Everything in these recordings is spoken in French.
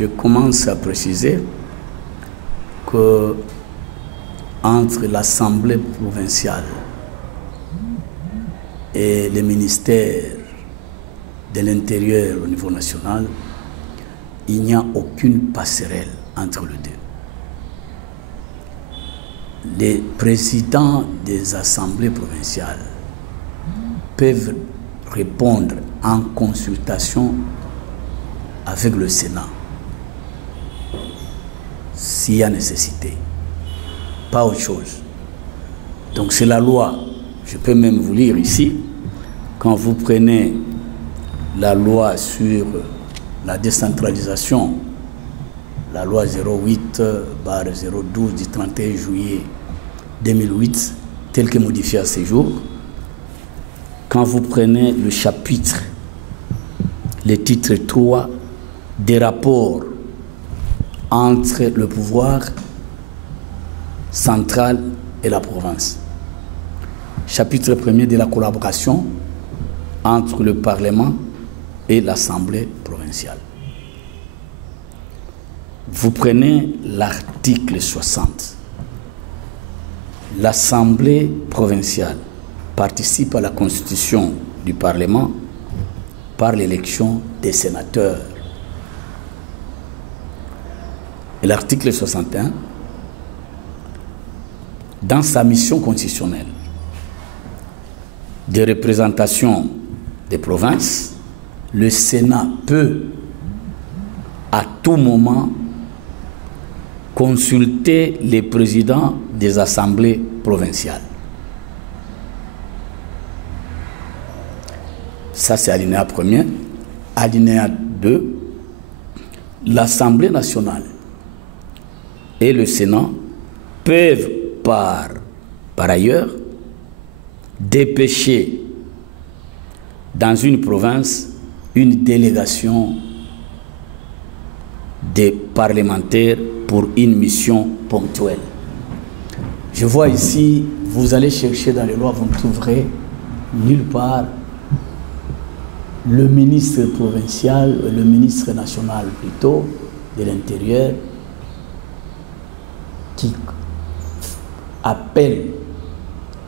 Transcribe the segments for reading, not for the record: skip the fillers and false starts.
je commence à préciser que entre l'Assemblée provinciale et le ministère de l'Intérieur au niveau national, il n'y a aucune passerelle entre les deux. Les présidents des assemblées provinciales peuvent répondre en consultation avec le Sénat s'il y a nécessité, pas autre chose. Donc c'est la loi. Je peux même vous lire ici, quand vous prenez la loi sur la décentralisation, la loi 08/012 du 31 juillet 2008, telle que modifiée à ce jour, quand vous prenez le chapitre, le titre 3 des rapports entre le pouvoir central et la province, chapitre 1er de la collaboration entre le Parlement et l'Assemblée provinciale. Vous prenez l'article 60. L'Assemblée provinciale participe à la constitution du Parlement par l'élection des sénateurs. Et l'article 61, dans sa mission constitutionnelle de représentation des provinces, le Sénat peut à tout moment consulter les présidents des assemblées provinciales. Ça, c'est alinéa 1er. Alinéa 2, l'Assemblée nationale et le Sénat peuvent par ailleurs dépêcher dans une province une délégation des parlementaires pour une mission ponctuelle. Je vois ici, vous allez chercher dans les lois, vous ne trouverez nulle part le ministre provincial, le ministre national plutôt, de l'Intérieur, qui appelle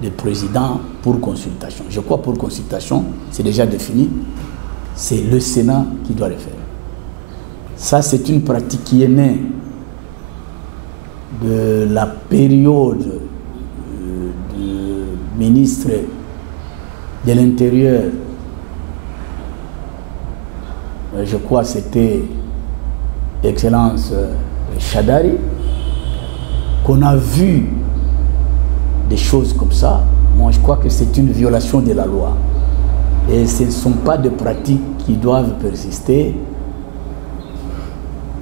le président pour consultation. Je crois pour consultation, c'est déjà défini, c'est le Sénat qui doit le faire. Ça, c'est une pratique qui est née de la période du ministre de l'Intérieur, je crois que c'était Excellence Chadari, qu'on a vu des choses comme ça. Moi, je crois que c'est une violation de la loi. Et ce ne sont pas des pratiques qui doivent persister,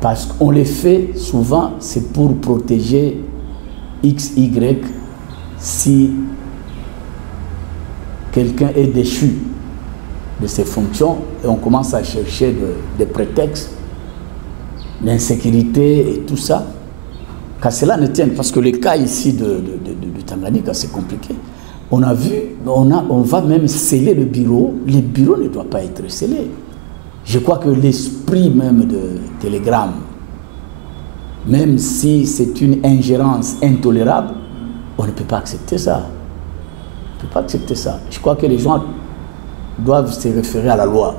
parce qu'on les fait souvent, c'est pour protéger X, Y, si quelqu'un est déchu de ses fonctions, et on commence à chercher des prétextes, l'insécurité et tout ça, qu'à cela ne tienne, parce que le cas ici du Tanganyika, c'est compliqué. On a vu, on va même sceller le bureau. Le bureau ne doit pas être scellé. Je crois que l'esprit même de Telegram, même si c'est une ingérence intolérable, on ne peut pas accepter ça. On ne peut pas accepter ça. Je crois que les gens doivent se référer à la loi.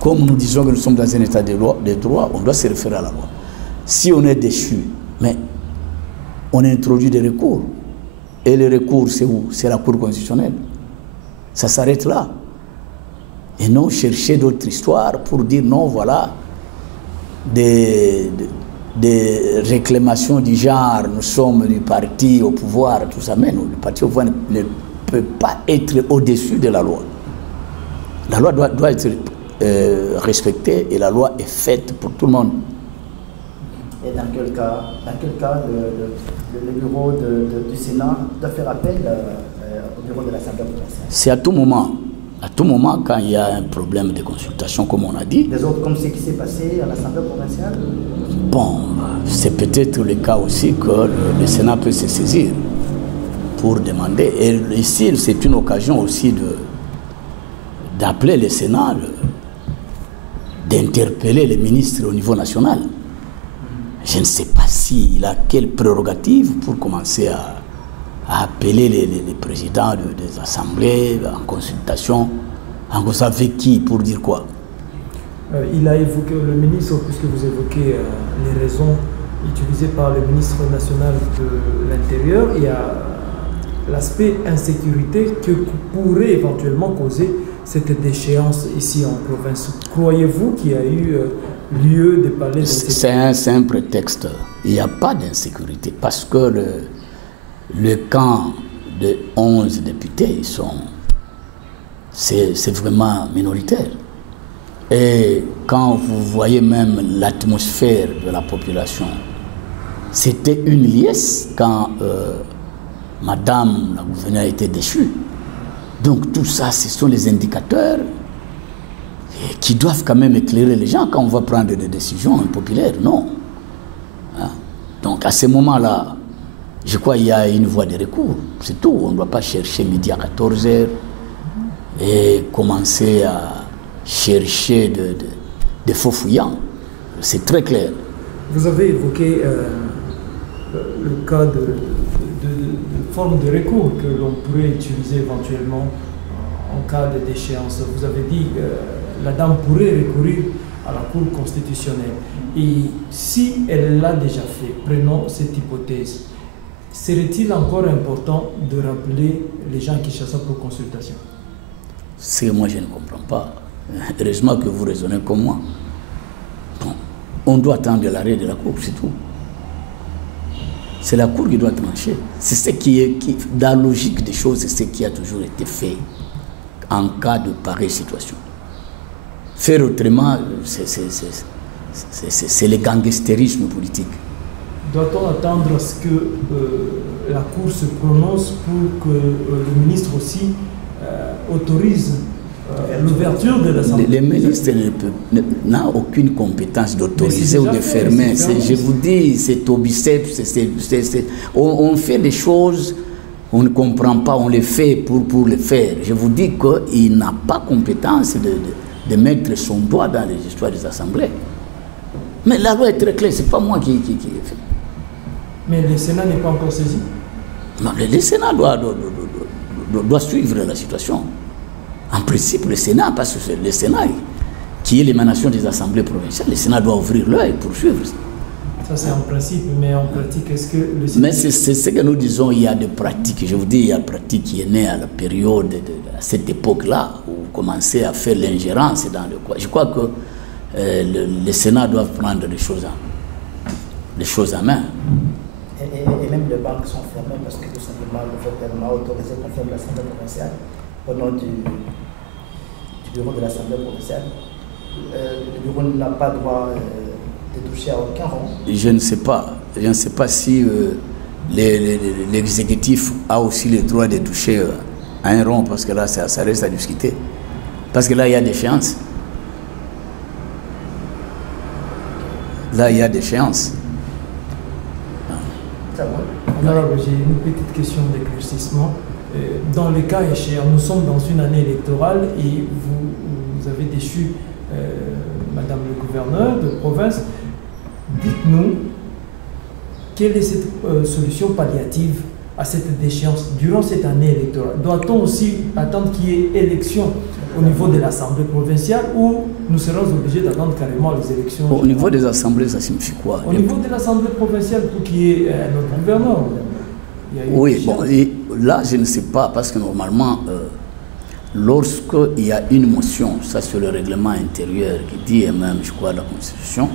Comme nous disons que nous sommes dans un état de droit, on doit se référer à la loi. Si on est déchu, mais on introduit des recours. Et le recours, c'est où? C'est la Cour constitutionnelle. Ça s'arrête là. Et non chercher d'autres histoires pour dire non, voilà, des réclamations du genre, nous sommes du parti au pouvoir, tout ça. Mais non, le parti au pouvoir ne peut pas être au-dessus de la loi. La loi doit être respectée et la loi est faite pour tout le monde. Et dans quel cas le bureau du Sénat doit faire appel au bureau de l'Assemblée provinciale? C'est à tout moment. À tout moment, quand il y a un problème de consultation, comme on a dit. Des autres, comme ce qui s'est passé à l'Assemblée provinciale? Bon, c'est peut-être le cas aussi que le Sénat peut se saisir pour demander. Et ici, c'est une occasion aussi d'appeler le Sénat, d'interpeller les ministres au niveau national. Je ne sais pas s'il a quelle prérogative pour commencer à appeler les présidents des assemblées en consultation. Vous savez qui, pour dire quoi? Il a évoqué, le ministre, puisque vous évoquez les raisons utilisées par le ministre national de l'Intérieur, il y a l'aspect insécurité que pourrait éventuellement causer cette déchéance ici en province. Croyez-vous qu'il y a eu lieu de parler d'insécurité? C'est un prétexte. Il n'y a pas d'insécurité parce que le camp de 11 députés, c'est vraiment minoritaire. Et quand vous voyez même l'atmosphère de la population, c'était une liesse quand Madame la gouverneure a été déchue. Donc tout ça, ce sont les indicateurs qui doivent quand même éclairer les gens quand on va prendre des décisions impopulaires. Non. Hein? Donc à ce moment-là, je crois qu'il y a une voie de recours. C'est tout. On ne doit pas chercher midi à 14h et commencer à chercher des faux fouillants. C'est très clair. Vous avez évoqué le cas de forme de recours que l'on pourrait utiliser éventuellement en cas de déchéance. Vous avez dit que la dame pourrait recourir à la Cour constitutionnelle. Et si elle l'a déjà fait, prenons cette hypothèse, serait-il encore important de rappeler les gens qui cherchent pour consultation? C'est que moi je ne comprends pas. Heureusement que vous raisonnez comme moi. Bon, on doit attendre l'arrêt de la Cour, c'est tout. C'est la Cour qui doit trancher. C'est ce dans la logique des choses, c'est ce qui a toujours été fait en cas de pareille situation. Faire autrement, c'est le gangstérisme politique. Doit-on attendre à ce que la Cour se prononce pour que le ministre aussi autorise l'ouverture de l'Assemblée? Le ministre n'a aucune compétence d'autoriser ou de fermer. Je vous dis, c'est au biceps. On fait des choses, on ne comprend pas, on les fait pour les faire. Je vous dis qu'il n'a pas compétence de mettre son doigt dans les histoires des assemblées. Mais la loi est très claire, c'est pas moi qui fait. Mais le Sénat n'est pas encore saisi? Non, le Sénat doit suivre la situation. En principe, le Sénat, parce que c'est le Sénat qui est l'émanation des assemblées provinciales, le Sénat doit ouvrir l'œil pour suivre. Ça, c'est en principe, mais en pratique, est-ce que le Sénat... Mais c'est ce que nous disons, il y a des pratiques. Je vous dis, il y a une pratique qui est née à la période, à cette époque-là, où vous commencez à faire l'ingérence dans le quoi. Je crois que le Sénat doit prendre les choses en main. Et même les banques sont fermées parce que tout simplement le fait m'a autorisé qu'on ferme l'Assemblée provinciale au nom du bureau de l'Assemblée provinciale. Le bureau n'a pas droit de toucher à aucun rang. Je ne sais pas si l'exécutif a aussi le droit de toucher à un rond, parce que là, ça reste à discuter. Parce que là, il y a déchéance. Là, il y a déchéance. Alors, j'ai une petite question d'éclaircissement. Dans le cas échéant, nous sommes dans une année électorale et vous avez déchu Madame le gouverneur de province. Dites-nous, quelle est cette solution palliative à cette déchéance durant cette année électorale? Doit-on aussi attendre qu'il y ait élection au niveau de l'Assemblée provinciale ou nous serons obligés d'attendre carrément les élections? Au niveau des assemblées, ça signifie quoi? Au niveau de l'Assemblée provinciale, pour qu'il y ait notre gouverneur. Oui, bon, et là, je ne sais pas, parce que normalement, lorsqu'il y a une motion, ça c'est le règlement intérieur qui dit, et même, je crois, la Constitution,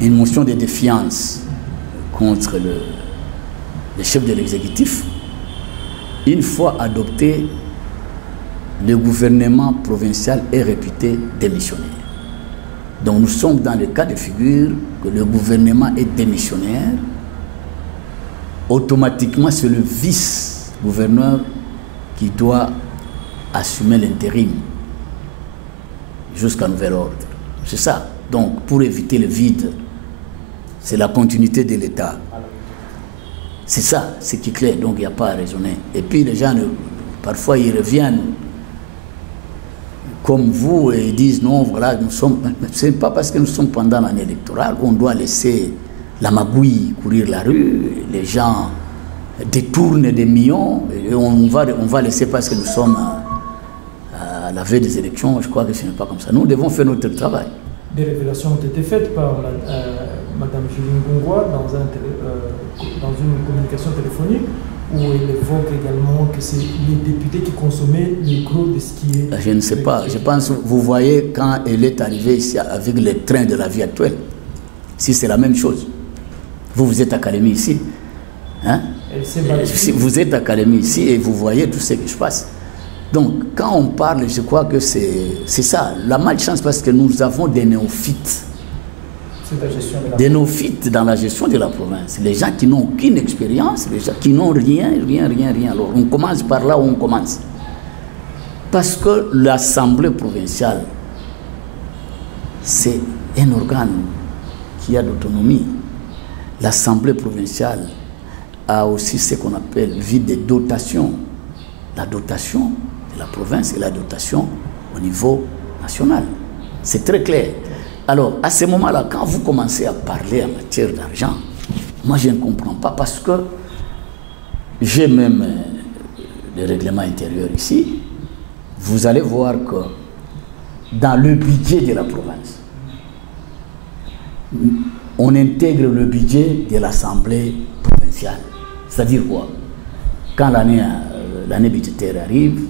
une motion de défiance contre le chef de l'exécutif, une fois adopté, le gouvernement provincial est réputé démissionnaire. Donc nous sommes dans le cas de figure que le gouvernement est démissionnaire. Automatiquement, c'est le vice-gouverneur qui doit assumer l'intérim jusqu'à nouvel ordre. C'est ça. Donc, pour éviter le vide, c'est la continuité de l'État. C'est ça, ce qui est clair. Donc, il n'y a pas à raisonner. Et puis, les gens, parfois, ils reviennent comme vous et ils disent non, voilà, nous sommes. Ce n'est pas parce que nous sommes pendant l'année électorale qu'on doit laisser la magouille courir la rue, les gens détournent des millions, et on va laisser parce que nous sommes à la veille des élections. Je crois que ce n'est pas comme ça. Nous devons faire notre travail. Des révélations ont été faites par Mme Juline Gongwa dans une communication téléphonique où elle évoque également que c'est les députés qui consommaient le gros de ce qui est... Je ne sais pas. Je pense, vous voyez, quand elle est arrivée ici avec les trains de la vie actuelle, si c'est la même chose. Vous êtes académie ici. Hein? Vous êtes académie ici et vous voyez tout ce qui se passe. Donc, quand on parle, je crois que c'est ça, la malchance, parce que nous avons des néophytes. Des néophytes dans la gestion de la province. Les gens qui n'ont aucune expérience, les gens qui n'ont rien. Alors, on commence par là où on commence. Parce que l'Assemblée provinciale, c'est un organe qui a d'autonomie. L'Assemblée provinciale a aussi ce qu'on appelle vie de dotation. La dotation de la province et la dotation au niveau national. C'est très clair. Alors, à ce moment-là, quand vous commencez à parler en matière d'argent, moi je ne comprends pas parce que j'ai même le règlement intérieur ici. Vous allez voir que dans le budget de la province, on intègre le budget de l'Assemblée provinciale. C'est-à-dire quoi? Quand l'année budgétaire arrive,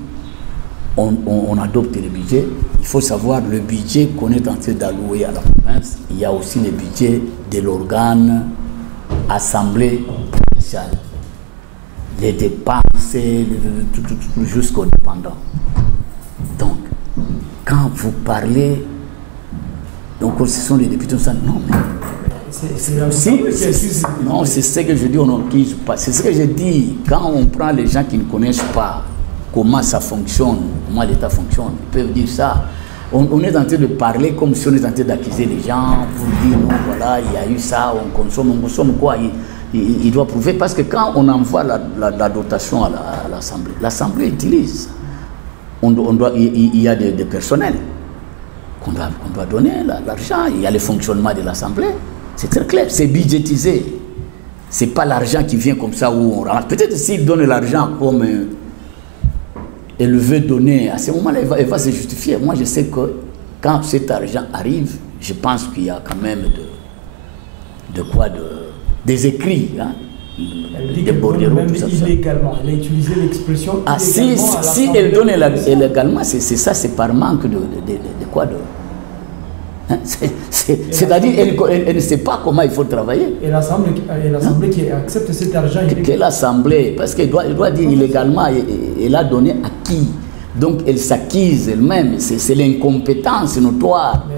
on adopte le budget. Il faut savoir le budget qu'on est en train d'allouer à la province. Il y a aussi le budget de l'organe Assemblée provinciale. Les dépenses jusqu'aux dépendants. Donc, quand vous parlez, donc ce sont les députés, non, mais... Non, c'est ce que je dis, on n'accuse pas. C'est ce que je dis, quand on prend les gens qui ne connaissent pas comment ça fonctionne, comment l'État fonctionne, ils peuvent dire ça. On est en train de parler comme si on est en train d'accuser les gens pour dire non, voilà, il y a eu ça, on consomme quoi, il doit prouver. Parce que quand on envoie la dotation à l'Assemblée, l'Assemblée utilise. Il y a des personnels qu'on doit donner l'argent, il y a le fonctionnement de l'Assemblée. C'est très clair, c'est budgétisé. Ce n'est pas l'argent qui vient comme ça où on ramasse. Peut-être s'il donne l'argent comme elle veut donner, à ce moment-là, elle va se justifier. Moi, je sais que quand cet argent arrive, je pense qu'il y a quand même des écrits. Hein, elle dit qu'elle donne même illégalement. Elle a utilisé l'expression illégalement. Si elle donne illégalement, c'est ça, c'est par manque de quoi de... C'est-à-dire elle ne sait pas comment il faut travailler. Et l'Assemblée qui accepte cet argent. Quelle Assemblée? Parce qu'elle doit dire illégalement, elle a donné à qui? Donc elle s'acquise elle-même, c'est l'incompétence notoire.